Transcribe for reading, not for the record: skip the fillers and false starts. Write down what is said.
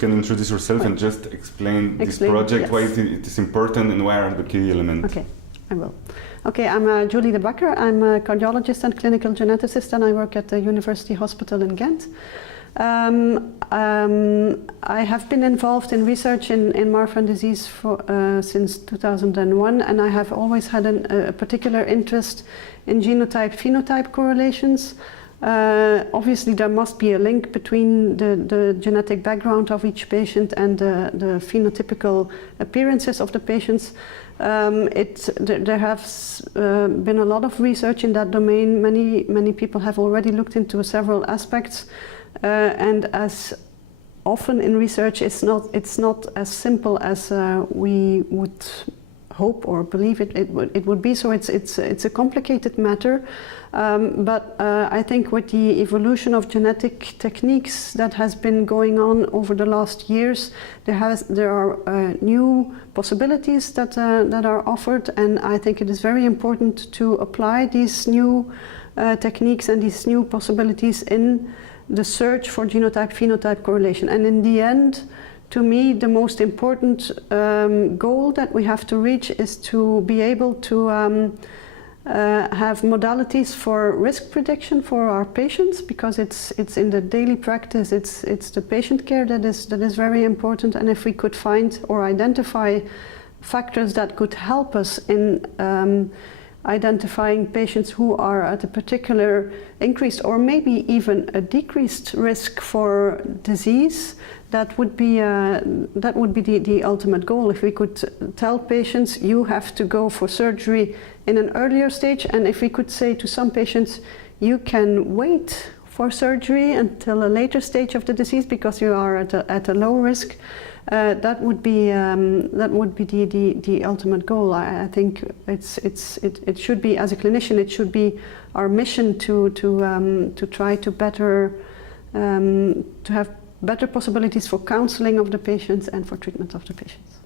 can introduce yourself and just explain this project, yes. why it is important and why are the key elements? Okay, I will. Okay, I'm Julie De Backer. I'm a cardiologist and clinical geneticist, and I work at the University Hospital in Ghent. I have been involved in research in Marfan disease since 2001, and I have always had a particular interest in genotype-phenotype correlations. Obviously, there must be a link between the genetic background of each patient and the phenotypical appearances of the patients. There has been a lot of research in that domain. Many people have already looked into several aspects, and as often in research, it's not as simple as we would hope or believe it would be. So it's a complicated matter, but I think with the evolution of genetic techniques that has been going on over the last years, there are new possibilities that are offered, and I think it is very important to apply these new techniques and these new possibilities in the search for genotype-phenotype correlation. And in the end, to me, the most important goal that we have to reach is to be able to have modalities for risk prediction for our patients, because it's in the daily practice, it's the patient care that is very important. And if we could find or identify factors that could help us in identifying patients who are at a particular increased or maybe even a decreased risk for disease, that would be the ultimate goal. If we could tell patients, you have to go for surgery in an earlier stage, and if we could say to some patients, you can wait for surgery until a later stage of the disease because you are at a low risk, that would be the ultimate goal. I think it should be, as a clinician, it should be our mission to try to have better possibilities for counseling of the patients and for treatment of the patients.